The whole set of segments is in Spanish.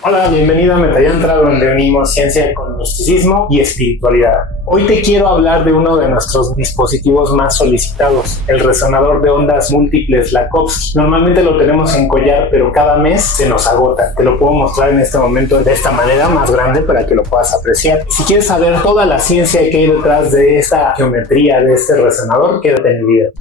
Hola, bienvenido a Metayantra, donde unimos ciencia con misticismo y espiritualidad. Hoy te quiero hablar de uno de nuestros dispositivos más solicitados, el resonador de ondas múltiples Lakhovsky. Normalmente lo tenemos en collar, pero cada mes se nos agota. Te lo puedo mostrar en este momento de esta manera más grande para que lo puedas apreciar. Si quieres saber toda la ciencia que hay detrás de esta geometría de este resonador, quédate en el video.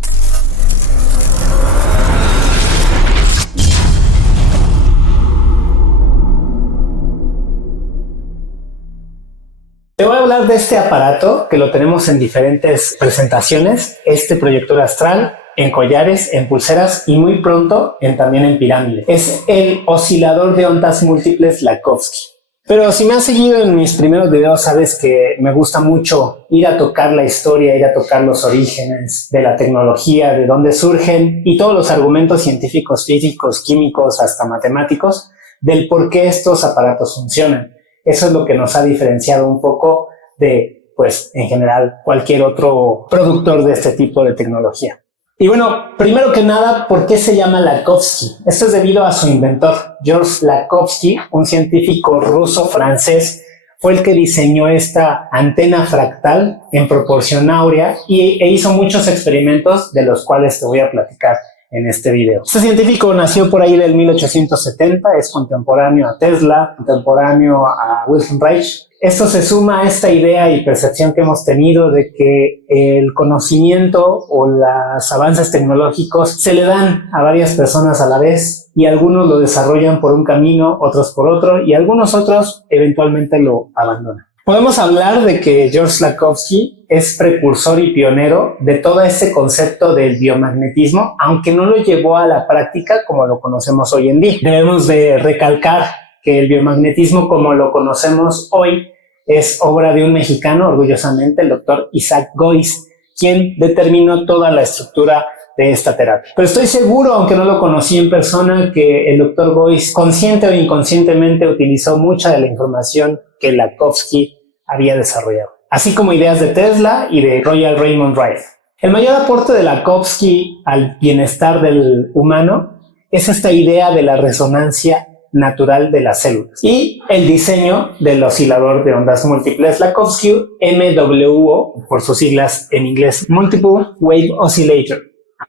Te voy a hablar de este aparato que lo tenemos en diferentes presentaciones, este proyector astral, en collares, en pulseras y muy pronto también en pirámide. Es el oscilador de ondas múltiples Lakhovsky. Pero si me has seguido en mis primeros videos, sabes que me gusta mucho ir a tocar la historia, ir a tocar los orígenes de la tecnología, de dónde surgen y todos los argumentos científicos, físicos, químicos, hasta matemáticos, del por qué estos aparatos funcionan. Eso es lo que nos ha diferenciado un poco de, pues, en general, cualquier otro productor de este tipo de tecnología. Y bueno, primero que nada, ¿por qué se llama Lakhovsky? Esto es debido a su inventor, George Lakhovsky, un científico ruso-francés, fue el que diseñó esta antena fractal en proporción áurea e hizo muchos experimentos de los cuales te voy a platicar en este video. Este científico nació por ahí del 1870, es contemporáneo a Tesla, contemporáneo a Wilhelm Reich. Esto se suma a esta idea y percepción que hemos tenido de que el conocimiento o los avances tecnológicos se le dan a varias personas a la vez y algunos lo desarrollan por un camino, otros por otro y algunos otros eventualmente lo abandonan. Podemos hablar de que George Lakhovsky es precursor y pionero de todo este concepto del biomagnetismo, aunque no lo llevó a la práctica como lo conocemos hoy en día. Debemos de recalcar que el biomagnetismo como lo conocemos hoy es obra de un mexicano, orgullosamente, el doctor Isaac Goiz, quien determinó toda la estructura de esta terapia. Pero estoy seguro, aunque no lo conocí en persona, que el doctor Goiz, consciente o inconscientemente, utilizó mucha de la información que Lakhovsky había desarrollado, así como ideas de Tesla y de Royal Raymond Wright. El mayor aporte de Lakhovsky al bienestar del humano es esta idea de la resonancia natural de las células y el diseño del oscilador de ondas múltiples Lakhovsky, MWO, por sus siglas en inglés, Multiple Wave Oscillator.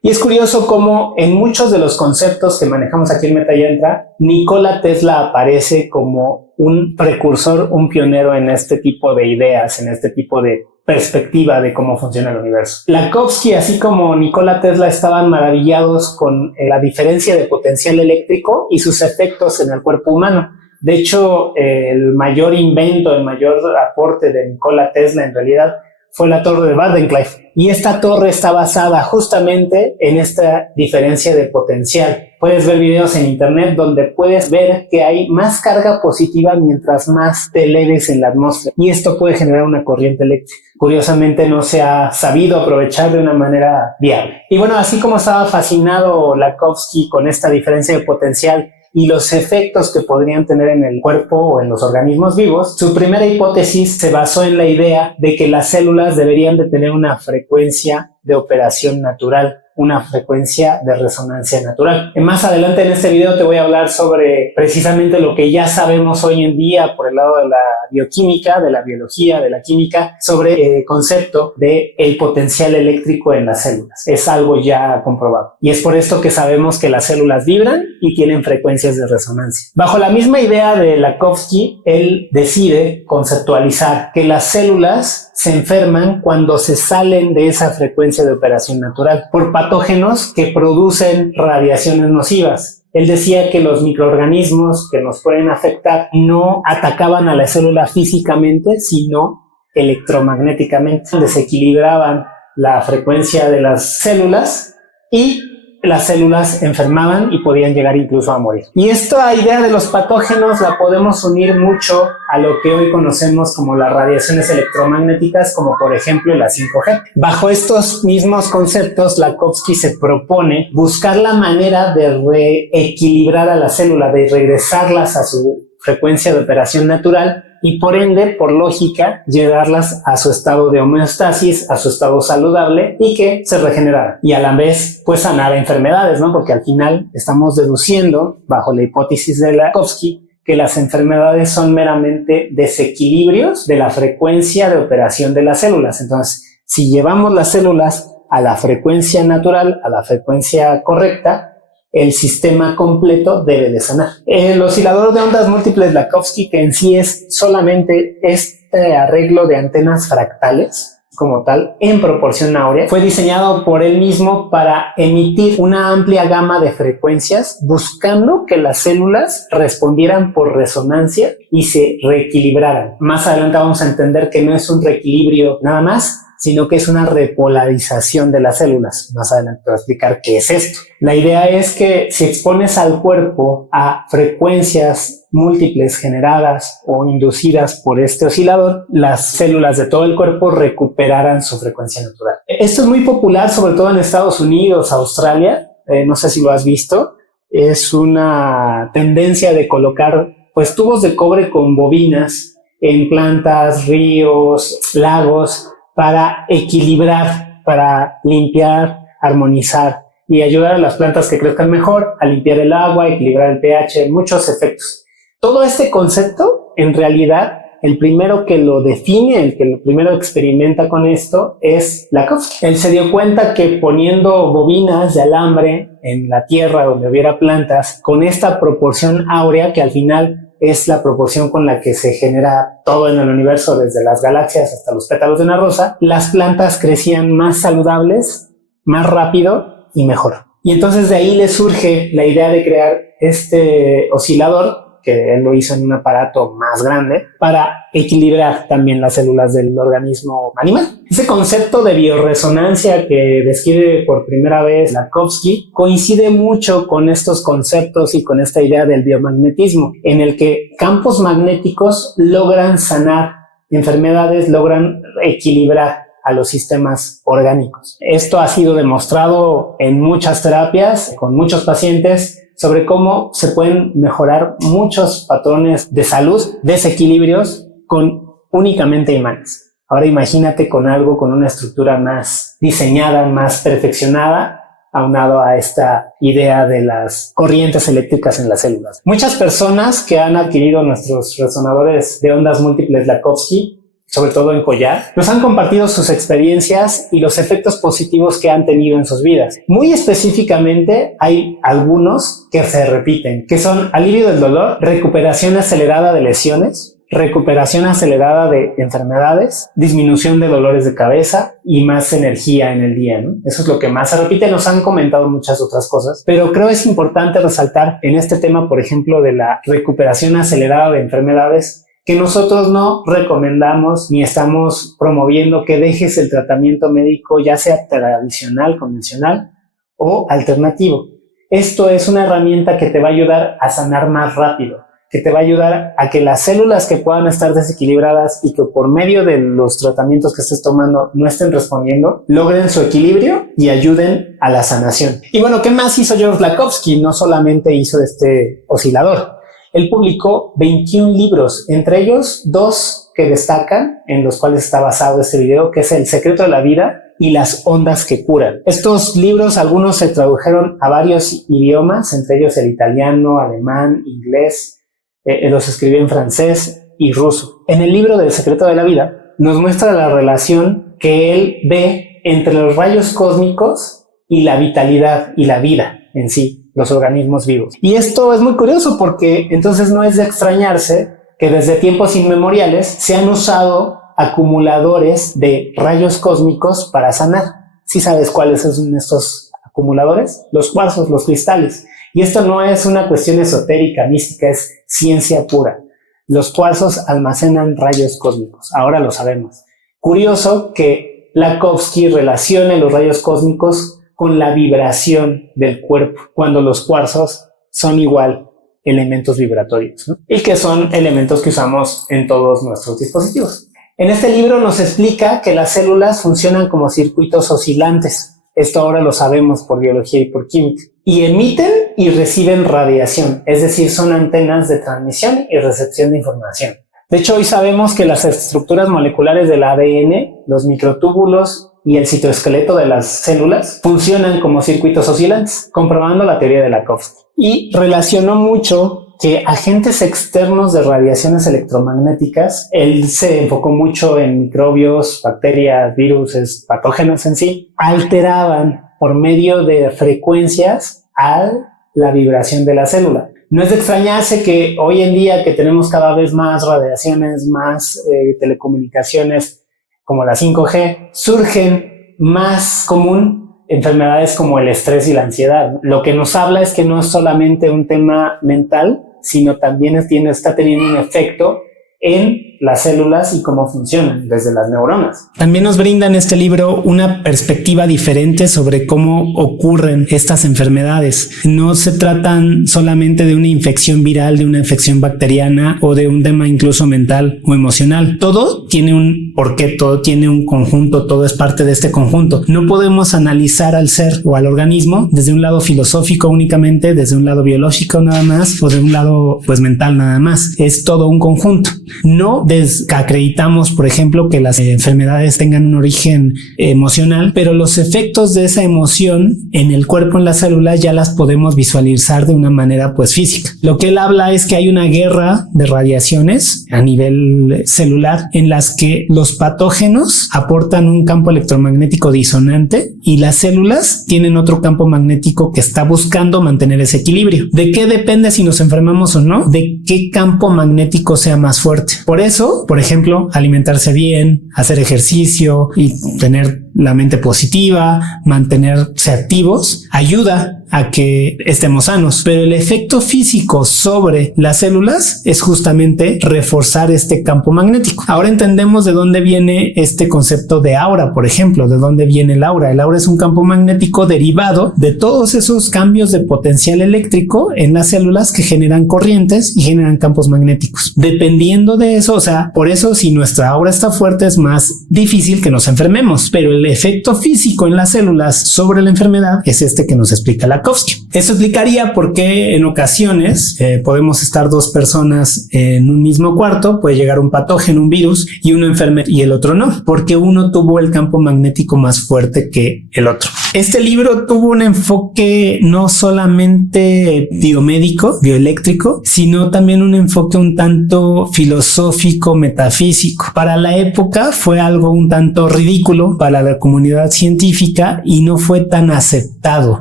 Y es curioso cómo en muchos de los conceptos que manejamos aquí en Metayantra, Nikola Tesla aparece como un precursor, un pionero en este tipo de ideas, en este tipo de perspectiva de cómo funciona el universo. Lakhovsky, así como Nikola Tesla, estaban maravillados con la diferencia de potencial eléctrico y sus efectos en el cuerpo humano. De hecho, el mayor invento, el mayor aporte de Nikola Tesla en realidad fue la torre de Wardenclyffe. Y esta torre está basada justamente en esta diferencia de potencial. Puedes ver videos en internet donde puedes ver que hay más carga positiva mientras más te eleves en la atmósfera. Y esto puede generar una corriente eléctrica. Curiosamente no se ha sabido aprovechar de una manera viable. Y bueno, así como estaba fascinado Lakhovsky con esta diferencia de potencial y los efectos que podrían tener en el cuerpo o en los organismos vivos, su primera hipótesis se basó en la idea de que las células deberían de tener una frecuencia de operación natural, una frecuencia de resonancia natural. Más adelante en este video te voy a hablar sobre precisamente lo que ya sabemos hoy en día por el lado de la bioquímica, de la biología, de la química, sobre el concepto de el potencial eléctrico en las células. Es algo ya comprobado. Y es por esto que sabemos que las células vibran y tienen frecuencias de resonancia. Bajo la misma idea de Lakhovsky, él decide conceptualizar que las células se enferman cuando se salen de esa frecuencia de operación natural por patógenos que producen radiaciones nocivas. Él decía que los microorganismos que nos pueden afectar no atacaban a la célula físicamente, sino electromagnéticamente. Desequilibraban la frecuencia de las células y las células enfermaban y podían llegar incluso a morir. Y esta idea de los patógenos la podemos unir mucho a lo que hoy conocemos como las radiaciones electromagnéticas, como por ejemplo la 5G. Bajo estos mismos conceptos, Lakhovsky se propone buscar la manera de reequilibrar a la célula, de regresarlas a su frecuencia de operación natural y por ende, por lógica, llevarlas a su estado de homeostasis, a su estado saludable y que se regeneraran. Y a la vez, pues sanar enfermedades, ¿no? Porque al final estamos deduciendo, bajo la hipótesis de Lakhovsky, que las enfermedades son meramente desequilibrios de la frecuencia de operación de las células. Entonces, si llevamos las células a la frecuencia natural, a la frecuencia correcta, el sistema completo debe de sanar. El oscilador de ondas múltiples Lakhovsky, que en sí es solamente este arreglo de antenas fractales, como tal, en proporción áurea, fue diseñado por él mismo para emitir una amplia gama de frecuencias, buscando que las células respondieran por resonancia y se reequilibraran. Más adelante vamos a entender que no es un reequilibrio nada más, sino que es una repolarización de las células. Más adelante te voy a explicar qué es esto. La idea es que si expones al cuerpo a frecuencias múltiples generadas o inducidas por este oscilador, las células de todo el cuerpo recuperarán su frecuencia natural. Esto es muy popular, sobre todo en Estados Unidos, Australia. No sé si lo has visto. Es una tendencia de colocar pues tubos de cobre con bobinas en plantas, ríos, lagos, para equilibrar, para limpiar, armonizar y ayudar a las plantas que crezcan mejor, a limpiar el agua, equilibrar el pH, muchos efectos. Todo este concepto, en realidad, el primero que lo define, el que lo primero experimenta con esto es Lakhovsky. Él se dio cuenta que poniendo bobinas de alambre en la tierra donde hubiera plantas, con esta proporción áurea que al final es la proporción con la que se genera todo en el universo, desde las galaxias hasta los pétalos de una rosa, las plantas crecían más saludables, más rápido y mejor. Y entonces de ahí le surge la idea de crear este oscilador, que él lo hizo en un aparato más grande, para equilibrar también las células del organismo animal. Ese concepto de biorresonancia que describe por primera vez Lakhovsky coincide mucho con estos conceptos y con esta idea del biomagnetismo, en el que campos magnéticos logran sanar enfermedades, logran equilibrar a los sistemas orgánicos. Esto ha sido demostrado en muchas terapias, con muchos pacientes, sobre cómo se pueden mejorar muchos patrones de salud, desequilibrios, con únicamente imanes. Ahora imagínate con algo con una estructura más diseñada, más perfeccionada, aunado a esta idea de las corrientes eléctricas en las células. Muchas personas que han adquirido nuestros resonadores de ondas múltiples Lakhovsky, sobre todo en collar, nos han compartido sus experiencias y los efectos positivos que han tenido en sus vidas. Muy específicamente, hay algunos que se repiten, que son alivio del dolor, recuperación acelerada de lesiones, recuperación acelerada de enfermedades, disminución de dolores de cabeza y más energía en el día, ¿no? Eso es lo que más se repite. Nos han comentado muchas otras cosas, pero creo es importante resaltar en este tema, por ejemplo, de la recuperación acelerada de enfermedades, que nosotros no recomendamos ni estamos promoviendo que dejes el tratamiento médico, ya sea tradicional, convencional o alternativo. Esto es una herramienta que te va a ayudar a sanar más rápido, que te va a ayudar a que las células que puedan estar desequilibradas y que por medio de los tratamientos que estés tomando no estén respondiendo, logren su equilibrio y ayuden a la sanación. Y bueno, ¿qué más hizo George Lakhovsky? No solamente hizo este oscilador. Él publicó 21 libros, entre ellos 2 que destacan, en los cuales está basado este video, que es El secreto de la vida y Las ondas que curan. Estos libros, algunos se tradujeron a varios idiomas, entre ellos el italiano, alemán, inglés, los escribió en francés y ruso. En el libro del secreto de la vida nos muestra la relación que él ve entre los rayos cósmicos y la vitalidad y la vida en sí, los organismos vivos. Y esto es muy curioso porque entonces no es de extrañarse que desde tiempos inmemoriales se han usado acumuladores de rayos cósmicos para sanar. ¿Sí sabes cuáles son estos acumuladores? Los cuarzos, los cristales. Y esto no es una cuestión esotérica, mística, es ciencia pura. Los cuarzos almacenan rayos cósmicos, ahora lo sabemos. Curioso que Lakhovsky relacione los rayos cósmicos con la vibración del cuerpo, cuando los cuarzos son igual elementos vibratorios, ¿no? Y que son elementos que usamos en todos nuestros dispositivos. En este libro nos explica que las células funcionan como circuitos oscilantes. Esto ahora lo sabemos por biología y por química. Y emiten y reciben radiación, es decir, son antenas de transmisión y recepción de información. De hecho, hoy sabemos que las estructuras moleculares del ADN, los microtúbulos y el citoesqueleto de las células funcionan como circuitos oscilantes, comprobando la teoría de Lakhovsky. Y relacionó mucho que agentes externos de radiaciones electromagnéticas, él se enfocó mucho en microbios, bacterias, virus, patógenos en sí, alteraban por medio de frecuencias a la vibración de la célula. No es de extrañarse que hoy en día que tenemos cada vez más radiaciones, más telecomunicaciones como la 5G, surgen más común enfermedades como el estrés y la ansiedad. Lo que nos habla es que no es solamente un tema mental, sino también está teniendo un efecto en las células y cómo funcionan desde las neuronas. También nos brinda en este libro una perspectiva diferente sobre cómo ocurren estas enfermedades. No se tratan solamente de una infección viral, de una infección bacteriana o de un tema incluso mental o emocional. Todo tiene un porqué, todo tiene un conjunto, todo es parte de este conjunto. No podemos analizar al ser o al organismo desde un lado filosófico únicamente, desde un lado biológico nada más o de un lado pues mental nada más. Es todo un conjunto. No desacreditamos, por ejemplo, que las enfermedades tengan un origen emocional, pero los efectos de esa emoción en el cuerpo, en las células, ya las podemos visualizar de una manera pues física. Lo que él habla es que hay una guerra de radiaciones a nivel celular en las que los patógenos aportan un campo electromagnético disonante y las células tienen otro campo magnético que está buscando mantener ese equilibrio. ¿De qué depende si nos enfermamos o no? De qué campo magnético sea más fuerte. Por eso, por ejemplo, alimentarse bien, hacer ejercicio y tener la mente positiva, mantenerse activos, ayuda a que estemos sanos. Pero el efecto físico sobre las células es justamente reforzar este campo magnético. Ahora entendemos de dónde viene este concepto de aura, por ejemplo, de dónde viene el aura. El aura es un campo magnético derivado de todos esos cambios de potencial eléctrico en las células que generan corrientes y generan campos magnéticos. Dependiendo de eso, o sea, por eso si nuestra aura está fuerte es más difícil que nos enfermemos, pero el efecto físico en las células sobre la enfermedad es este que nos explica Lakhovsky. Esto explicaría por qué en ocasiones podemos estar dos personas en un mismo cuarto, puede llegar un patógeno, un virus, y uno enferme y el otro no, porque uno tuvo el campo magnético más fuerte que el otro. Este libro tuvo un enfoque no solamente biomédico, bioeléctrico, sino también un enfoque un tanto filosófico, metafísico. Para la época fue algo un tanto ridículo para la comunidad científica y no fue tan aceptado.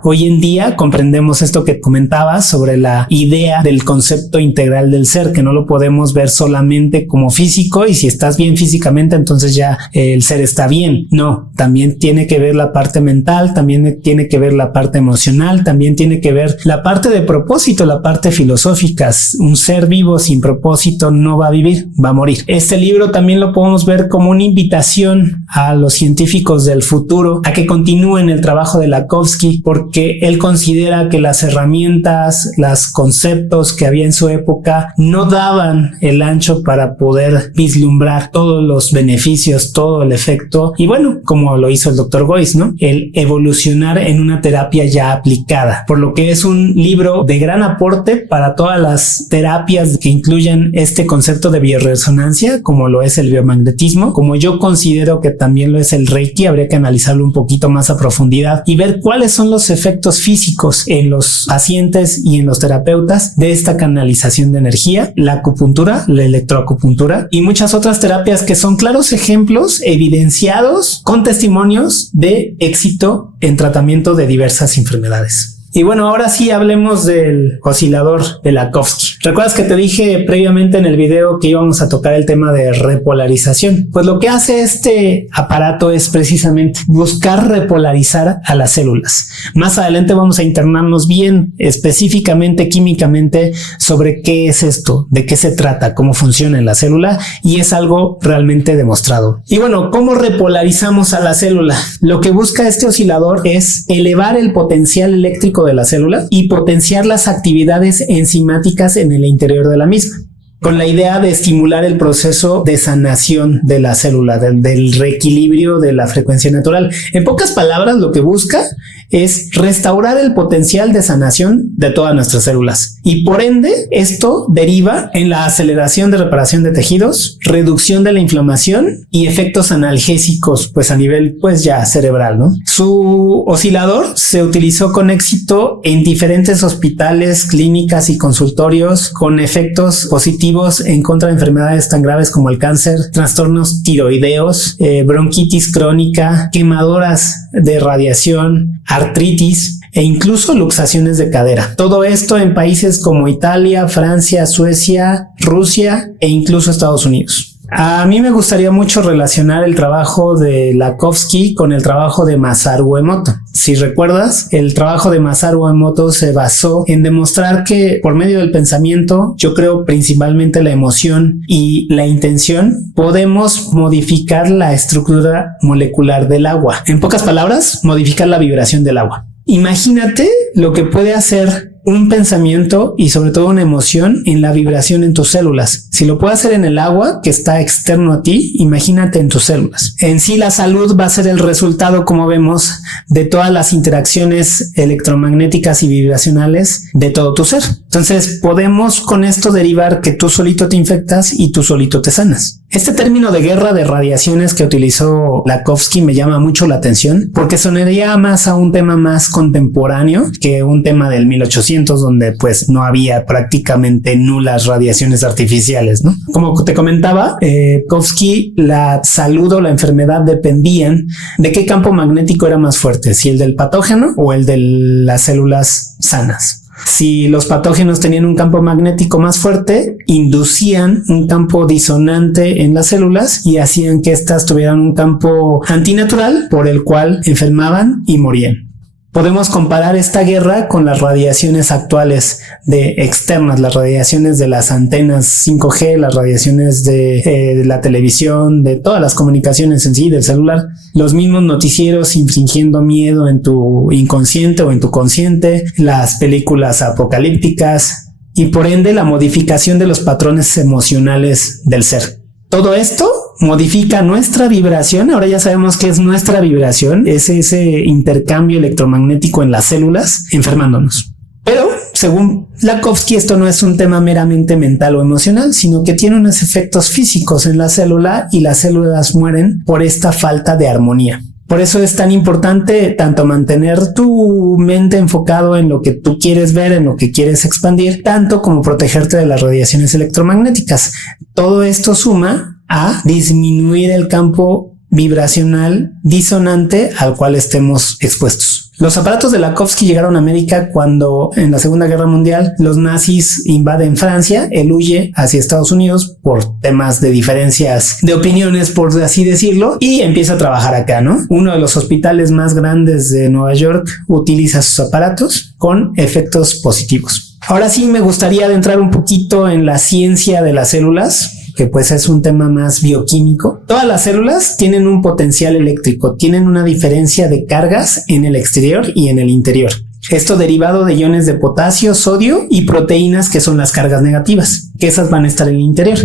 Hoy en día comprendemos esto que comentabas sobre la idea del concepto integral del ser, que no lo podemos ver solamente como físico y si estás bien físicamente entonces ya el ser está bien. No, también tiene que ver la parte mental, también tiene que ver la parte emocional, también tiene que ver la parte de propósito, la parte filosófica. Un ser vivo sin propósito no va a vivir, va a morir. Este libro también lo podemos ver como una invitación a los científicos del futuro a que continúen el trabajo de Lakhovsky, porque él considera que las herramientas, los conceptos que había en su época no daban el ancho para poder vislumbrar todos los beneficios, todo el efecto, y bueno, como lo hizo el Dr. Boyce, ¿no? El evolucionar en una terapia ya aplicada, por lo que es un libro de gran aporte para todas las terapias que incluyen este concepto de bioresonancia, como lo es el biomagnetismo, como yo considero que también lo es el Reiki. Habría que analizarlo un poquito más a profundidad y ver cuáles son los efectos físicos en los pacientes y en los terapeutas de esta canalización de energía, la acupuntura, la electroacupuntura y muchas otras terapias que son claros ejemplos evidenciados con testimonios de éxito en tratamiento de diversas enfermedades. Y bueno, ahora sí hablemos del oscilador de Lakhovsky. ¿Recuerdas que te dije previamente en el video que íbamos a tocar el tema de repolarización? Pues lo que hace este aparato es precisamente buscar repolarizar a las células. Más adelante vamos a internarnos bien específicamente, químicamente, sobre qué es esto, de qué se trata, cómo funciona en la célula, y es algo realmente demostrado. Y bueno, ¿cómo repolarizamos a la célula? Lo que busca este oscilador es elevar el potencial eléctrico de la célula y potenciar las actividades enzimáticas en el interior de la misma. con la idea de estimular el proceso de sanación de la célula, del reequilibrio de la frecuencia natural. En pocas palabras, lo que busca es restaurar el potencial de sanación de todas nuestras células. Y por ende, esto deriva en la aceleración de reparación de tejidos, reducción de la inflamación y efectos analgésicos, pues a nivel, pues ya cerebral, ¿no? Su oscilador se utilizó con éxito en diferentes hospitales, clínicas y consultorios con efectos positivos en contra de enfermedades tan graves como el cáncer, trastornos tiroideos, bronquitis crónica, quemaduras de radiación, artritis e incluso luxaciones de cadera. Todo esto en países como Italia, Francia, Suecia, Rusia e incluso Estados Unidos. A mí me gustaría mucho relacionar el trabajo de Lakhovsky con el trabajo de Masaru Emoto. Si recuerdas, el trabajo de Masaru Emoto se basó en demostrar que por medio del pensamiento, yo creo principalmente la emoción y la intención, podemos modificar la estructura molecular del agua. En pocas palabras, modificar la vibración del agua. Imagínate lo que puede hacer un pensamiento y sobre todo una emoción en la vibración en tus células. Si lo puede hacer en el agua que está externo a ti, imagínate en tus células. En sí, la salud va a ser el resultado, como vemos, de todas las interacciones electromagnéticas y vibracionales de todo tu ser. Entonces, podemos con esto derivar que tú solito te infectas y tú solito te sanas. Este término de guerra de radiaciones que utilizó Lakhovsky me llama mucho la atención porque sonaría más a un tema más contemporáneo que un tema del 1800, donde pues no había prácticamente nulas radiaciones artificiales, ¿no? Como te comentaba, Lakhovsky, la salud o la enfermedad dependían de qué campo magnético era más fuerte, si el del patógeno o el de las células sanas. Si los patógenos tenían un campo magnético más fuerte, inducían un campo disonante en las células y hacían que éstas tuvieran un campo antinatural por el cual enfermaban y morían. Podemos comparar esta guerra con las radiaciones actuales de externas, las radiaciones de las antenas 5G, las radiaciones de la televisión, de todas las comunicaciones en sí, del celular. Los mismos noticieros infringiendo miedo en tu inconsciente o en tu consciente, las películas apocalípticas y por ende la modificación de los patrones emocionales del ser. Todo esto modifica nuestra vibración. Ahora ya sabemos qué es nuestra vibración. Es ese intercambio electromagnético en las células, enfermándonos. Pero, según Lakhovsky, esto no es un tema meramente mental o emocional, sino que tiene unos efectos físicos en la célula y las células mueren por esta falta de armonía. Por eso es tan importante tanto mantener tu mente enfocado en lo que tú quieres ver, en lo que quieres expandir, tanto como protegerte de las radiaciones electromagnéticas. Todo esto suma a disminuir el campo vibracional disonante al cual estemos expuestos. Los aparatos de Lakhovsky llegaron a América cuando en la Segunda Guerra Mundial los nazis invaden Francia, él huye hacia Estados Unidos por temas de diferencias de opiniones, por así decirlo, y empieza a trabajar acá, ¿no? Uno de los hospitales más grandes de Nueva York utiliza sus aparatos con efectos positivos. Ahora sí me gustaría adentrar un poquito en la ciencia de las células, que pues es un tema más bioquímico. Todas las células tienen un potencial eléctrico, tienen una diferencia de cargas en el exterior y en el interior. Esto derivado de iones de potasio, sodio y proteínas que son las cargas negativas, que esas van a estar en el interior.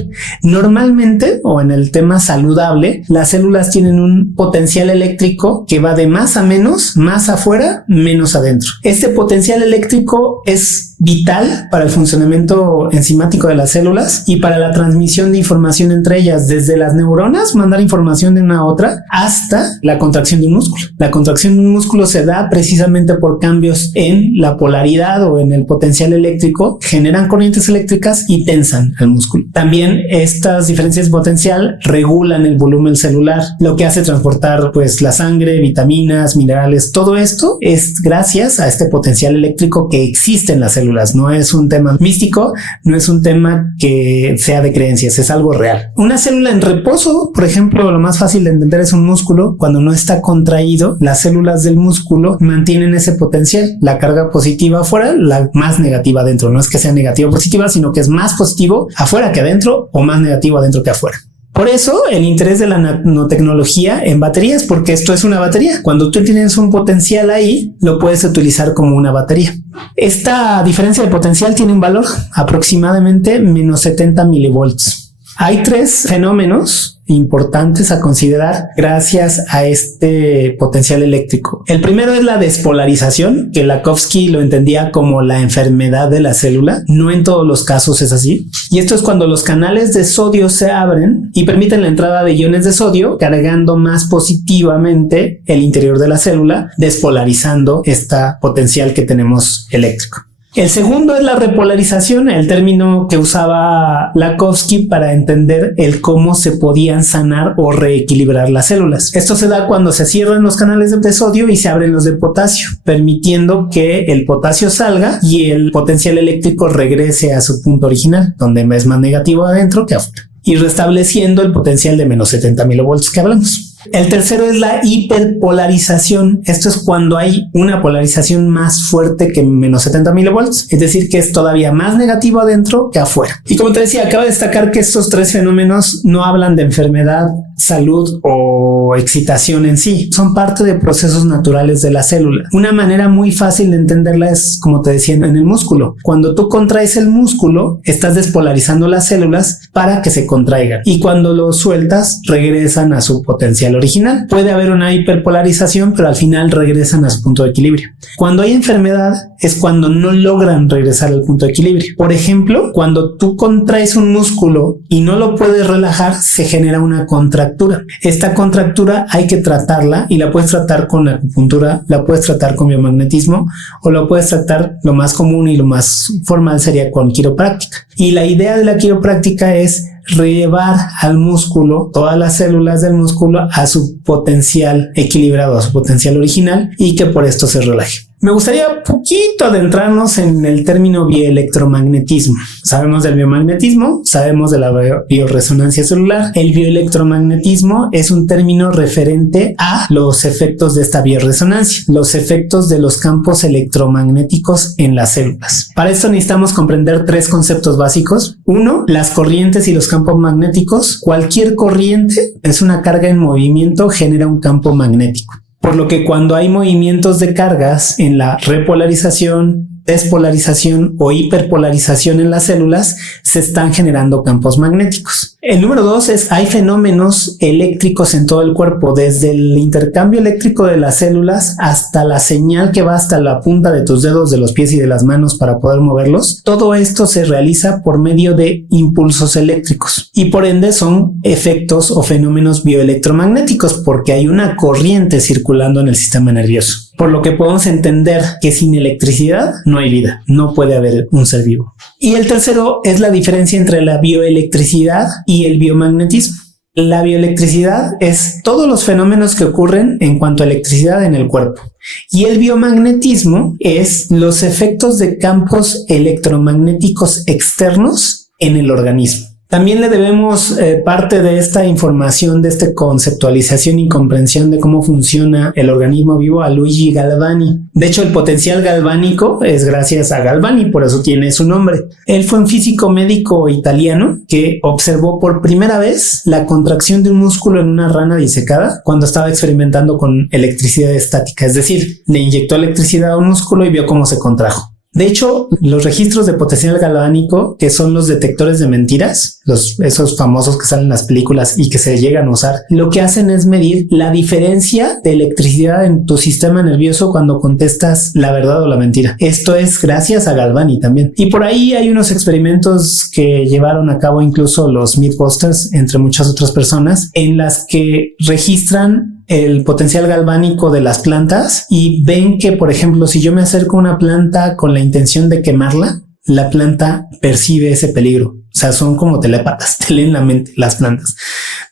Normalmente, o en el tema saludable, las células tienen un potencial eléctrico que va de más a menos, más afuera, menos adentro. Este potencial eléctrico es vital para el funcionamiento enzimático de las células y para la transmisión de información entre ellas, desde las neuronas, mandar información de una a otra, hasta la contracción de un músculo. La contracción de un músculo se da precisamente por cambios en la polaridad o en el potencial eléctrico, generan corrientes eléctricas y tensan al músculo. También estas diferencias de potencial regulan el volumen celular, lo que hace transportar pues la sangre, vitaminas, minerales. Todo esto es gracias a este potencial eléctrico que existe en las células. No es un tema místico, no es un tema que sea de creencias, es algo real. Una célula en reposo, por ejemplo, lo más fácil de entender es un músculo. Cuando no está contraído, las células del músculo mantienen ese potencial. La carga positiva afuera, la más negativa adentro. No es que sea negativa o positiva, sino que es más positivo afuera que adentro o más negativo adentro que afuera. Por eso el interés de la nanotecnología en baterías, porque esto es una batería. Cuando tú tienes un potencial ahí, lo puedes utilizar como una batería. Esta diferencia de potencial tiene un valor aproximadamente menos 70 milivolts. Hay tres fenómenos importantes a considerar gracias a este potencial eléctrico. El primero es la despolarización, que Lakhovsky lo entendía como la enfermedad de la célula. No en todos los casos es así. Y esto es cuando los canales de sodio se abren y permiten la entrada de iones de sodio, cargando más positivamente el interior de la célula, despolarizando esta potencial que tenemos eléctrico. El segundo es la repolarización, el término que usaba Lakhovsky para entender el cómo se podían sanar o reequilibrar las células. Esto se da cuando se cierran los canales de sodio y se abren los de potasio, permitiendo que el potasio salga y el potencial eléctrico regrese a su punto original, donde es más negativo adentro que afuera, y restableciendo el potencial de menos 70 milivolts que hablamos. El tercero es la hiperpolarización. Esto es cuando hay una polarización más fuerte que menos 70 milivolts, es decir, que es todavía más negativo adentro que afuera. Y como te decía, acabo de destacar que estos tres fenómenos no hablan de enfermedad, salud o excitación en sí. Son parte de procesos naturales de la célula. Una manera muy fácil de entenderla es, como te decía, en el músculo. Cuando tú contraes el músculo, estás despolarizando las células para que se contraigan. Y cuando lo sueltas, regresan a su potencial original. Puede haber una hiperpolarización, pero al final regresan a su punto de equilibrio. Cuando hay enfermedad es cuando no logran regresar al punto de equilibrio. Por ejemplo, cuando tú contraes un músculo y no lo puedes relajar, se genera una contractura. Esta contractura hay que tratarla y la puedes tratar con acupuntura, la puedes tratar con biomagnetismo o la puedes tratar, lo más común y lo más formal sería con quiropráctica. Y la idea de la quiropráctica es llevar al músculo, todas las células del músculo, a su potencial equilibrado, a su potencial original, y que por esto se relaje. Me gustaría poquito adentrarnos en el término bioelectromagnetismo. Sabemos del biomagnetismo, sabemos de la bioresonancia celular. El bioelectromagnetismo es un término referente a los efectos de esta bioresonancia, los efectos de los campos electromagnéticos en las células. Para esto necesitamos comprender tres conceptos básicos. Uno, las corrientes y los campos magnéticos. Cualquier corriente es una carga en movimiento, genera un campo magnético. Por lo que cuando hay movimientos de cargas en la repolarización, despolarización o hiperpolarización en las células, se están generando campos magnéticos. El número dos es, hay fenómenos eléctricos en todo el cuerpo, desde el intercambio eléctrico de las células hasta la señal que va hasta la punta de tus dedos, de los pies y de las manos para poder moverlos. Todo esto se realiza por medio de impulsos eléctricos y por ende son efectos o fenómenos bioelectromagnéticos porque hay una corriente circulando en el sistema nervioso. Por lo que podemos entender que sin electricidad no hay vida, no puede haber un ser vivo. Y el tercero es la diferencia entre la bioelectricidad y el biomagnetismo. La bioelectricidad es todos los fenómenos que ocurren en cuanto a electricidad en el cuerpo. Y el biomagnetismo es los efectos de campos electromagnéticos externos en el organismo. También le debemos parte de esta información, de esta conceptualización y comprensión de cómo funciona el organismo vivo a Luigi Galvani. De hecho, el potencial galvánico es gracias a Galvani, por eso tiene su nombre. Él fue un físico médico italiano que observó por primera vez la contracción de un músculo en una rana disecada cuando estaba experimentando con electricidad estática. Es decir, le inyectó electricidad a un músculo y vio cómo se contrajo. De hecho, los registros de potencial galvánico, que son los detectores de mentiras, esos famosos que salen en las películas y que se llegan a usar, lo que hacen es medir la diferencia de electricidad en tu sistema nervioso cuando contestas la verdad o la mentira. Esto es gracias a Galvani también. Y por ahí hay unos experimentos que llevaron a cabo incluso los Mythbusters, entre muchas otras personas, en las que registran el potencial galvánico de las plantas y ven que, por ejemplo, si yo me acerco a una planta con la intención de quemarla, la planta percibe ese peligro. O sea, son como telépatas, te leen la mente las plantas,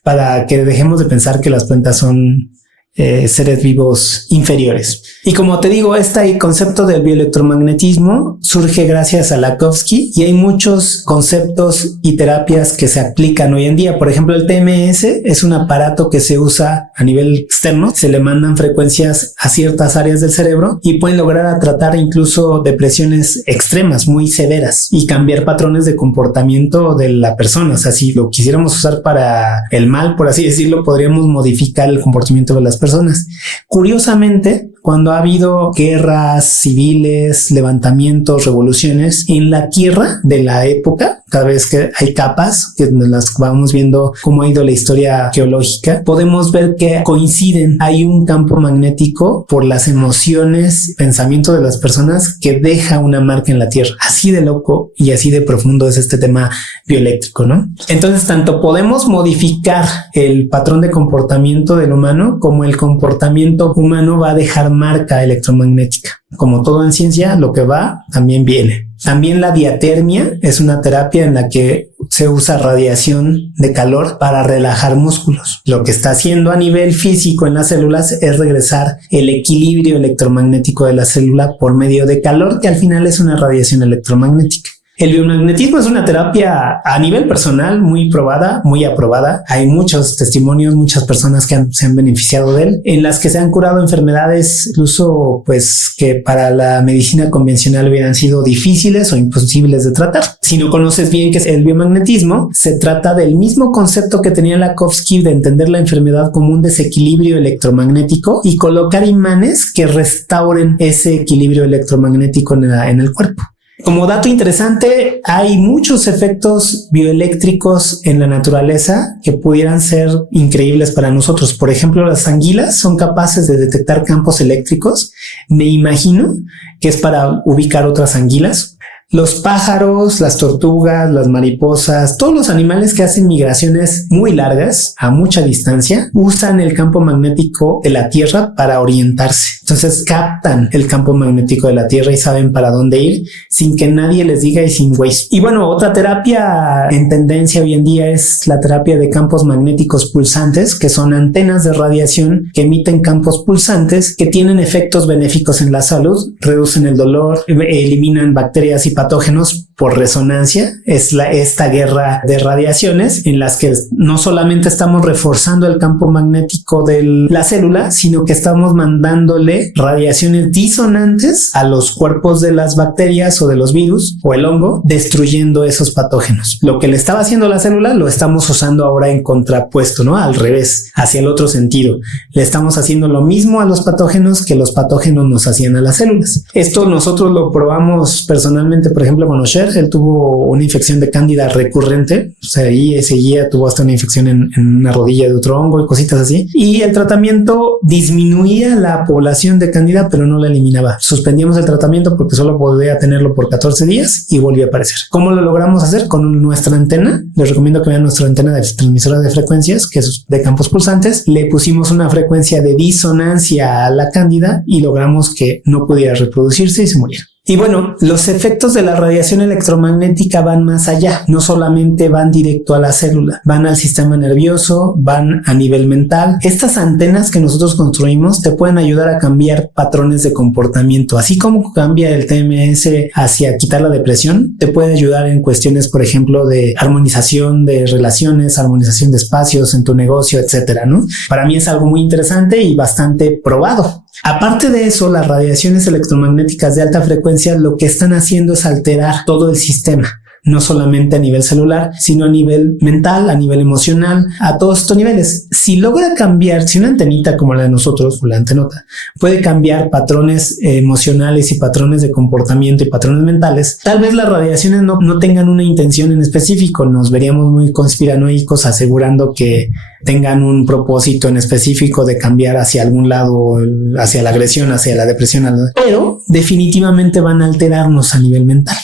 para que dejemos de pensar que las plantas son seres vivos inferiores. Y como te digo, este concepto del bioelectromagnetismo surge gracias a Lakhovsky y hay muchos conceptos y terapias que se aplican hoy en día. Por ejemplo, el TMS es un aparato que se usa a nivel externo, se le mandan frecuencias a ciertas áreas del cerebro y pueden lograr tratar incluso depresiones extremas, muy severas, y cambiar patrones de comportamiento de la persona. O sea, si lo quisiéramos usar para el mal, por así decirlo, podríamos modificar el comportamiento de las personas. Curiosamente, cuando ha habido guerras civiles, levantamientos, revoluciones en la Tierra de la época, cada vez que hay capas que las vamos viendo cómo ha ido la historia geológica, podemos ver que coinciden. Hay un campo magnético por las emociones, pensamiento de las personas que deja una marca en la Tierra. Así de loco y así de profundo es este tema bioeléctrico, ¿no? Entonces, tanto podemos modificar el patrón de comportamiento del humano como el comportamiento humano va a dejar marca electromagnética. Como todo en ciencia, lo que va también viene. También la diatermia es una terapia en la que se usa radiación de calor para relajar músculos. Lo que está haciendo a nivel físico en las células es regresar el equilibrio electromagnético de la célula por medio de calor, que al final es una radiación electromagnética. El biomagnetismo es una terapia a nivel personal muy probada, muy aprobada. Hay muchos testimonios, muchas personas que se han beneficiado de él, en las que se han curado enfermedades incluso pues que para la medicina convencional hubieran sido difíciles o imposibles de tratar. Si no conoces bien qué es el biomagnetismo, se trata del mismo concepto que tenía Lakhovsky de entender la enfermedad como un desequilibrio electromagnético y colocar imanes que restauren ese equilibrio electromagnético en el cuerpo. Como dato interesante, hay muchos efectos bioeléctricos en la naturaleza que pudieran ser increíbles para nosotros. Por ejemplo, las anguilas son capaces de detectar campos eléctricos. Me imagino que es para ubicar otras anguilas. Los pájaros, las tortugas, las mariposas, todos los animales que hacen migraciones muy largas a mucha distancia usan el campo magnético de la Tierra para orientarse. Entonces captan el campo magnético de la Tierra y saben para dónde ir sin que nadie les diga y sin Waze. Y bueno, otra terapia en tendencia hoy en día es la terapia de campos magnéticos pulsantes, que son antenas de radiación que emiten campos pulsantes que tienen efectos benéficos en la salud, reducen el dolor, eliminan bacterias y patógenos por resonancia. Es esta guerra de radiaciones en las que no solamente estamos reforzando el campo magnético de la célula, sino que estamos mandándole radiaciones disonantes a los cuerpos de las bacterias o de los virus o el hongo, destruyendo esos patógenos. Lo que le estaba haciendo la célula lo estamos usando ahora en contrapuesto, ¿no? Al revés, hacia el otro sentido. Le estamos haciendo lo mismo a los patógenos que los patógenos nos hacían a las células. Esto nosotros lo probamos personalmente, por ejemplo, con Osher. Él tuvo una infección de cándida recurrente, o sea, ahí seguía, tuvo hasta una infección en una rodilla de otro hongo y cositas así. Y el tratamiento disminuía la población de cándida, pero no la eliminaba. Suspendíamos el tratamiento porque solo podía tenerlo por 14 días y volvió a aparecer. ¿Cómo lo logramos hacer? Con nuestra antena. Les recomiendo que vean nuestra antena de transmisora de frecuencias, que es de campos pulsantes. Le pusimos una frecuencia de disonancia a la cándida y logramos que no pudiera reproducirse y se muriera. Y bueno, los efectos de la radiación electromagnética van más allá, no solamente van directo a la célula, van al sistema nervioso, van a nivel mental. Estas antenas que nosotros construimos te pueden ayudar a cambiar patrones de comportamiento, así como cambia el TMS hacia quitar la depresión, te puede ayudar en cuestiones, por ejemplo, de armonización de relaciones, armonización de espacios en tu negocio, etcétera, ¿no? Para mí es algo muy interesante y bastante probado. Aparte de eso, las radiaciones electromagnéticas de alta frecuencia lo que están haciendo es alterar todo el sistema, no solamente a nivel celular, sino a nivel mental, a nivel emocional, a todos estos niveles. Si logra cambiar, si una antenita como la de nosotros, o la antenota, puede cambiar patrones emocionales y patrones de comportamiento y patrones mentales, tal vez las radiaciones no tengan una intención en específico. Nos veríamos muy conspiranoicos asegurando que tengan un propósito en específico de cambiar hacia algún lado, hacia la agresión, hacia la depresión, pero definitivamente van a alterarnos a nivel mental.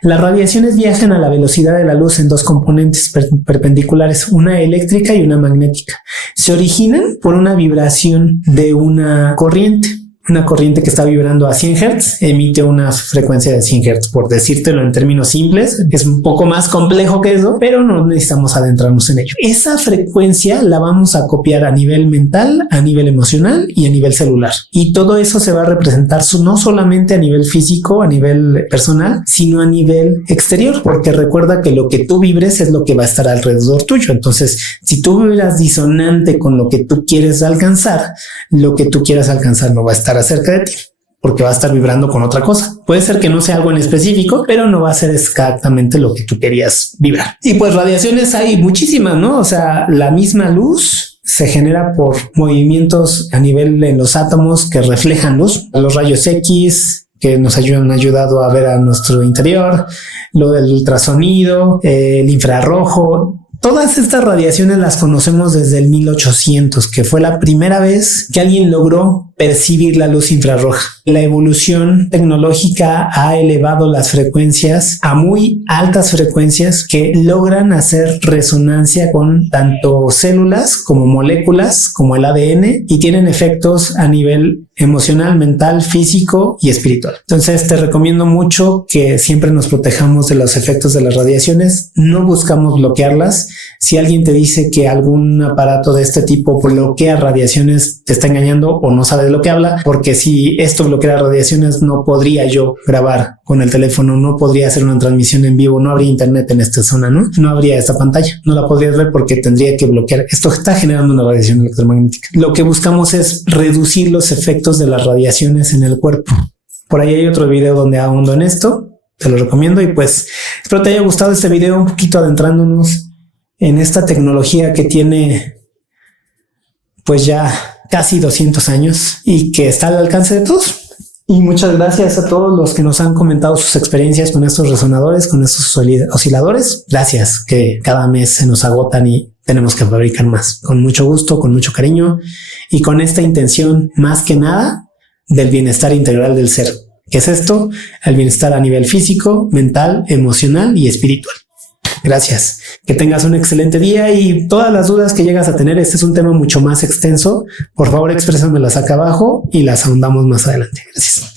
Las radiaciones viajan a la velocidad de la luz en dos componentes perpendiculares, una eléctrica y una magnética. Se originan por una vibración de una corriente. Una corriente que está vibrando a 100 Hz emite una frecuencia de 100 Hz, por decírtelo en términos simples. Es un poco más complejo que eso, pero no necesitamos adentrarnos en ello. Esa frecuencia la vamos a copiar a nivel mental, a nivel emocional y a nivel celular. Y todo eso se va a representar no solamente a nivel físico, a nivel personal, sino a nivel exterior, porque recuerda que lo que tú vibres es lo que va a estar alrededor tuyo. Entonces, si tú vibras disonante con lo que tú quieres alcanzar, lo que tú quieras alcanzar no va a estar acerca de ti, porque va a estar vibrando con otra cosa. Puede ser que no sea algo en específico, pero no va a ser exactamente lo que tú querías vibrar. Y pues radiaciones hay muchísimas, ¿no? O sea, la misma luz se genera por movimientos a nivel en los átomos que reflejan luz, los rayos X que nos han ayudado a ver a nuestro interior, lo del ultrasonido, el infrarrojo. Todas estas radiaciones las conocemos desde el 1800, que fue la primera vez que alguien logró percibir la luz infrarroja. La evolución tecnológica ha elevado las frecuencias a muy altas frecuencias que logran hacer resonancia con tanto células como moléculas, como el ADN, y tienen efectos a nivel emocional, mental, físico y espiritual. Entonces te recomiendo mucho que siempre nos protejamos de los efectos de las radiaciones. No buscamos bloquearlas. Si alguien te dice que algún aparato de este tipo bloquea radiaciones, te está engañando o no sabe de lo que habla, porque si esto bloquea radiaciones, no podría yo grabar con el teléfono, no podría hacer una transmisión en vivo, no habría internet en esta zona, no habría esta pantalla, no la podrías ver porque tendría que bloquear. Esto está generando una radiación electromagnética. Lo que buscamos es reducir los efectos de las radiaciones en el cuerpo. Por ahí hay otro video donde ahondo en esto, te lo recomiendo. Y pues espero te haya gustado este video, un poquito adentrándonos en esta tecnología que tiene pues ya casi 200 años y que está al alcance de todos. Y muchas gracias a todos los que nos han comentado sus experiencias con estos resonadores, con estos osciladores. Gracias, que cada mes se nos agotan y tenemos que fabricar más. Con mucho gusto, con mucho cariño y con esta intención más que nada del bienestar integral del ser. ¿Qué es esto? El bienestar a nivel físico, mental, emocional y espiritual. Gracias. Que tengas un excelente día y todas las dudas que llegas a tener, este es un tema mucho más extenso. Por favor, exprésamelas acá abajo y las ahondamos más adelante. Gracias.